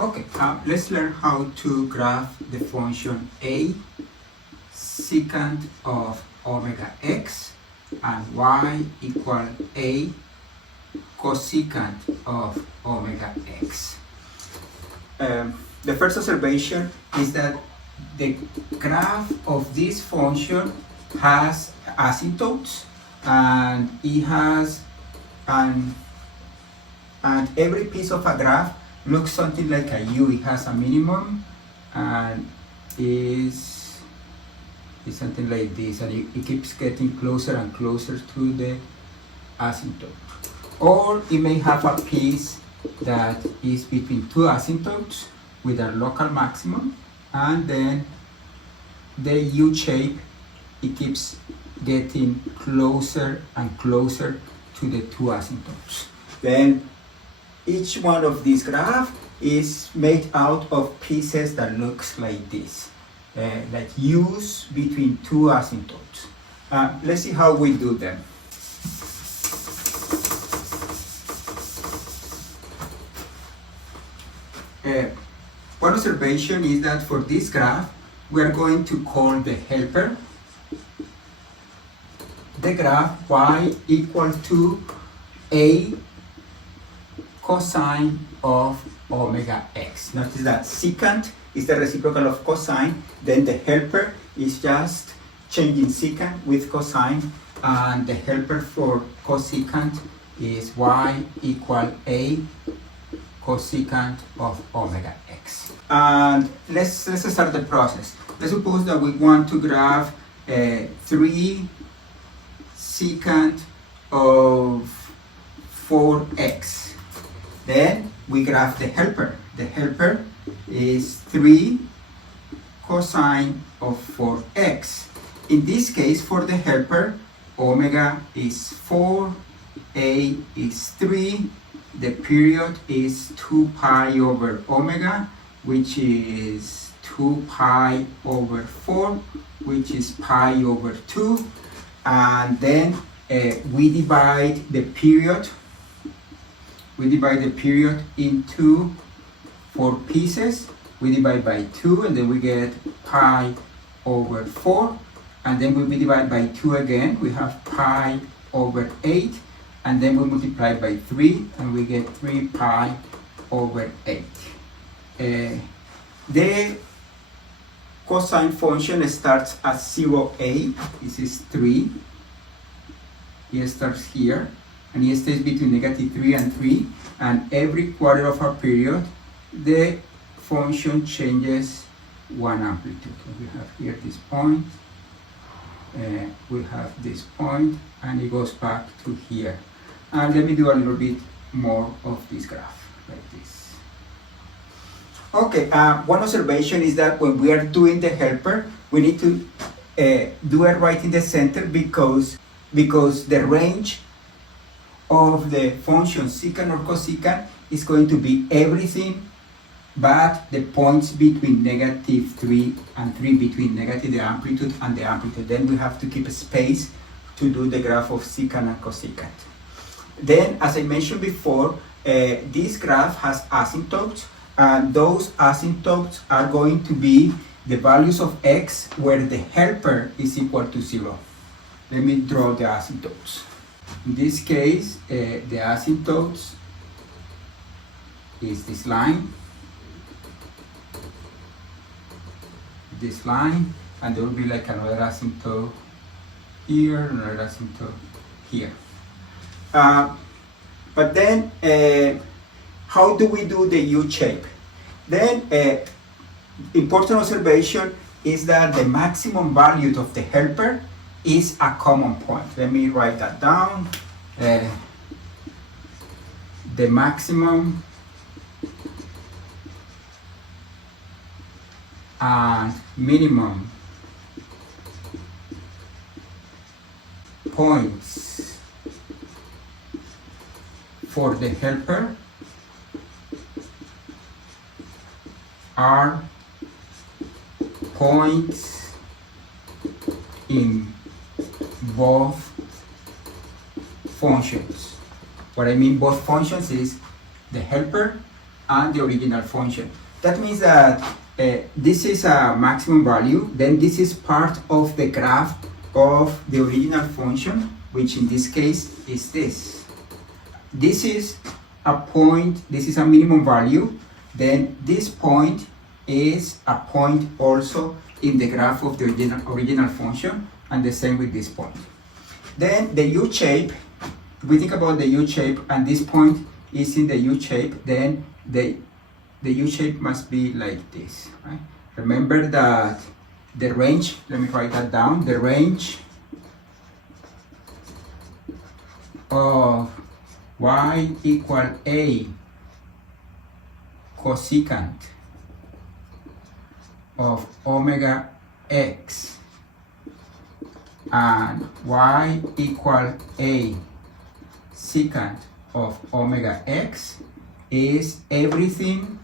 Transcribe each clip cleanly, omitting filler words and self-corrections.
Okay, let's learn how to graph the function a secant of omega x and y equal a cosecant of omega x. The first observation is that the graph of this function has asymptotes, and it has and every piece of a graph looks something like a U. It has a minimum and is something like this, and it keeps getting closer and closer to the asymptote. Or it may have a piece that is between two asymptotes with a local maximum, and then the U shape, it keeps getting closer and closer to the two asymptotes. Then each one of these graphs is made out of pieces that looks like this, like U's between two asymptotes. Let's see how we do them. One observation is that for this graph, we are going to call the helper the graph y equal to a cosine of omega x. Notice that secant is the reciprocal of cosine, then the helper is just changing secant with cosine, and the helper for cosecant is y equal a cosecant of omega x. And let's start the process. Let's suppose that we want to graph 3 secant of 4x. Then we graph the helper. The helper is 3 cosine of 4x. In this case, for the helper, omega is 4, a is 3, the period is 2 pi over omega, which is 2 pi over 4, which is pi over 2, and then we divide the period into 4 pieces. We divide by 2, and then we get pi over 4, and then we divide by 2 again, we have pi over 8, and then we multiply by 3, and we get 3 pi over 8. The cosine function starts at 0a, this is 3, it starts here, and it stays between -3 and 3, and every quarter of a period, the function changes one amplitude. We have here this point, we have this point, and it goes back to here. And let me do a little bit more of this graph, like this. Okay, one observation is that when we are doing the helper, we need to do it right in the center because the range of the function secant or cosecant is going to be everything but the points between -3 and 3, between the amplitude and the amplitude. Then we have to keep a space to do the graph of secant and cosecant. Then, as I mentioned before, this graph has asymptotes, and those asymptotes are going to be the values of x where the helper is equal to 0. Let me draw the asymptotes. In this case, the asymptotes is this line, and there will be like another asymptote here, another asymptote here. But then, how do we do the U shape? Then, important observation is that the maximum value of the helper is a common point. Let me write that down. The maximum and minimum points for the helper are points in both functions. What I mean both functions is the helper and the original function. That means that this is a maximum value, then this is part of the graph of the original function, which in this case is this. This is a point, this is a minimum value, then this point is a point also in the graph of the original function, and the same with this point. Then the U-shape, if we think about the U-shape and this point is in the U-shape, then the U-shape must be like this, right? Remember that the range, let me write that down, the range of y equal a cosecant of omega x and y equal a secant of omega x is everything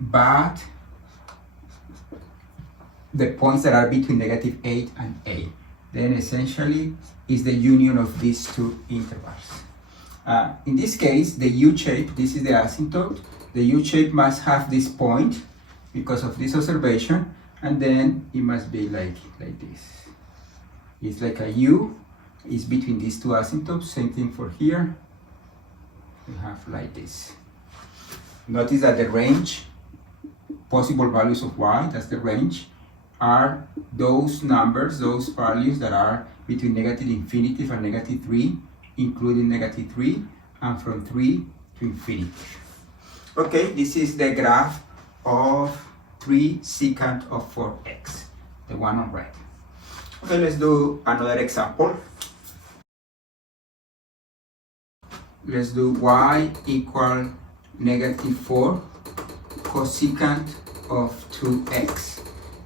but the points that are between negative 8 and a. Then essentially is the union of these two intervals. In this case, the U-shape, this is the asymptote, the U-shape must have this point because of this observation, and then it must be like this. It's like a U, is between these two asymptotes, same thing for here. We have like this. Notice that the range, possible values of y, that's the range, are those numbers, those values that are between negative infinity and negative 3, including negative 3, and from 3 to infinity. Okay, this is the graph of 3 secant of 4x, the one on red. Okay, let's do another example. Let's do y equal negative 4 cosecant of 2x.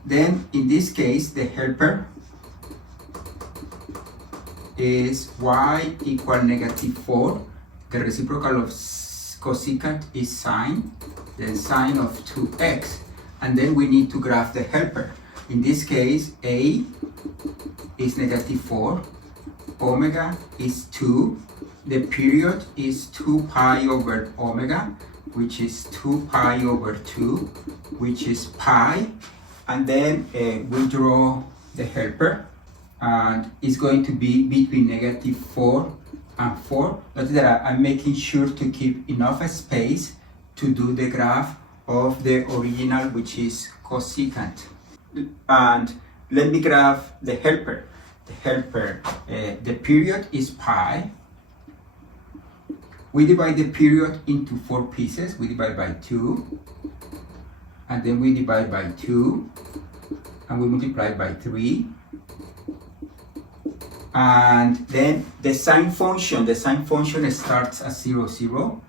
Then in this case, the helper is y equal negative 4. The reciprocal of cosecant is sine, then sine of 2x. And then we need to graph the helper. In this case, a is negative 4, omega is 2, the period is 2 pi over omega, which is 2 pi over 2, which is pi. And then we draw the helper, and it's going to be between negative 4 and 4. Notice that I'm making sure to keep enough space to do the graph of the original, which is cosecant. And let me graph the helper. The helper, the period is pi. We divide the period into 4 pieces. We divide by 2, and then we divide by 2, and we multiply by 3. And then the sine function starts at 0, 0,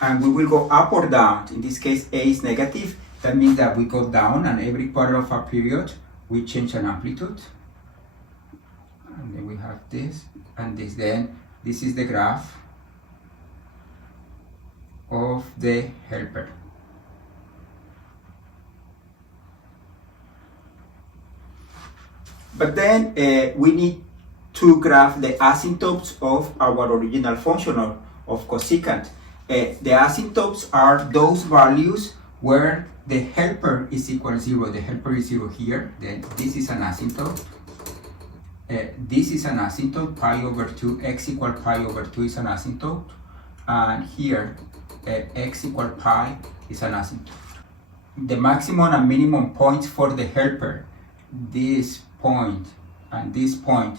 and we will go up or down. In this case, a is negative. That means that we go down, and every quarter of a period we change an amplitude. And then we have this and this. Then this is the graph of the helper. But then we need to graph the asymptotes of our original function of cosecant. The asymptotes are those values where the helper is equal to 0. The helper is 0 here. Then this is an asymptote. This is an asymptote. Pi over 2, x equal pi over 2 is an asymptote. And here, x equal pi is an asymptote. The maximum and minimum points for the helper, this point and this point,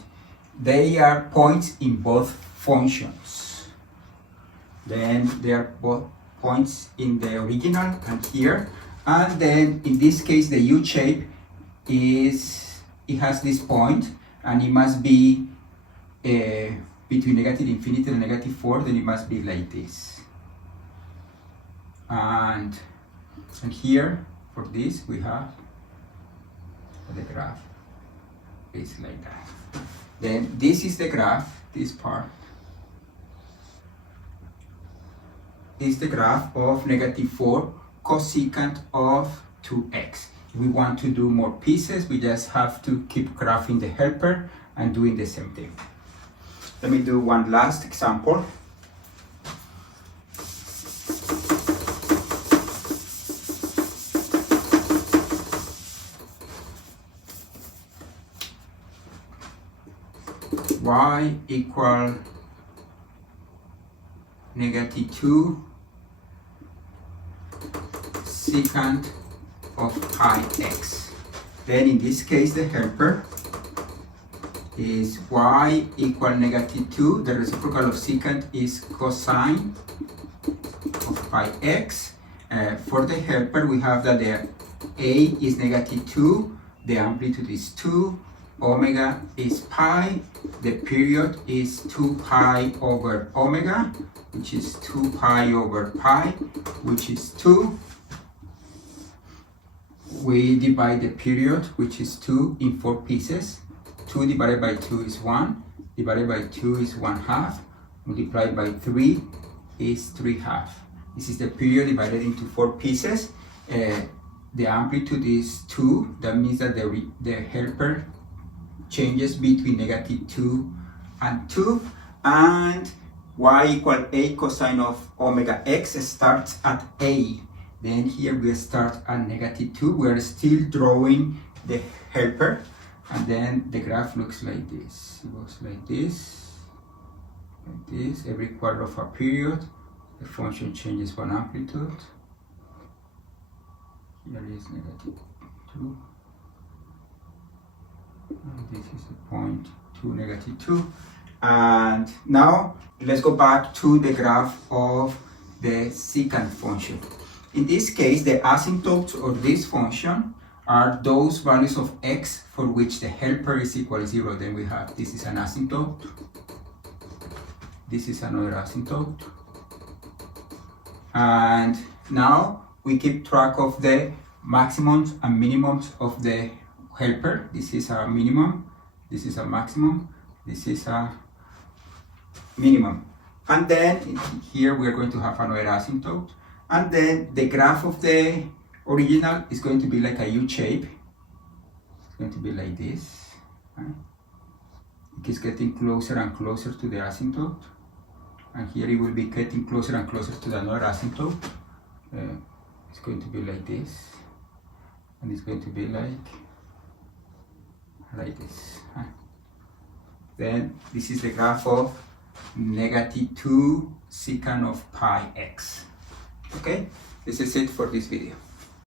they are points in both functions. Then they are both points in the original and here. And then in this case, the U-shape it has this point, and it must be between negative infinity and negative 4, then it must be like this. And here, for this, we have the graph is like that. Then this is the graph, this part is the graph of negative 4 cosecant of 2x. If we want to do more pieces, we just have to keep graphing the helper and doing the same thing. Let me do one last example. y equal -2 secant of pi x. Then in this case the helper is y equal -2. The reciprocal of secant is cosine of pi x. For the helper we have that the a is -2, the amplitude is 2, omega is pi, the period is 2 pi over omega, which is 2 pi over pi, which is 2. We divide the period, which is 2, in 4 pieces. 2 divided by 2 is 1, divided by 2 is 1/2, multiplied by 3 is 3/2. This is the period divided into 4 pieces. The amplitude is 2, that means that the helper changes between -2 and 2, and y equal a cosine of omega x starts at a. Then here we start at -2. We are still drawing the helper, and then the graph looks like this. It goes like this, every quarter of a period. The function changes one amplitude. Here is -2. And this is the point 2, -2. And now let's go back to the graph of the secant function. In this case, the asymptotes of this function are those values of x for which the helper is equal to 0. Then we have, this is an asymptote, this is another asymptote, and now we keep track of the maximums and minimums of the helper. This is a minimum, this is a maximum, this is a minimum, and then here we are going to have another asymptote, and then the graph of the original is going to be like a U shape. It's going to be like this, right? It keeps getting closer and closer to the asymptote, and here it will be getting closer and closer to the another asymptote. It's going to be like this, and it's going to be like this, right? Then this is the graph of -2 secant of pi x. Okay, this is it for this video.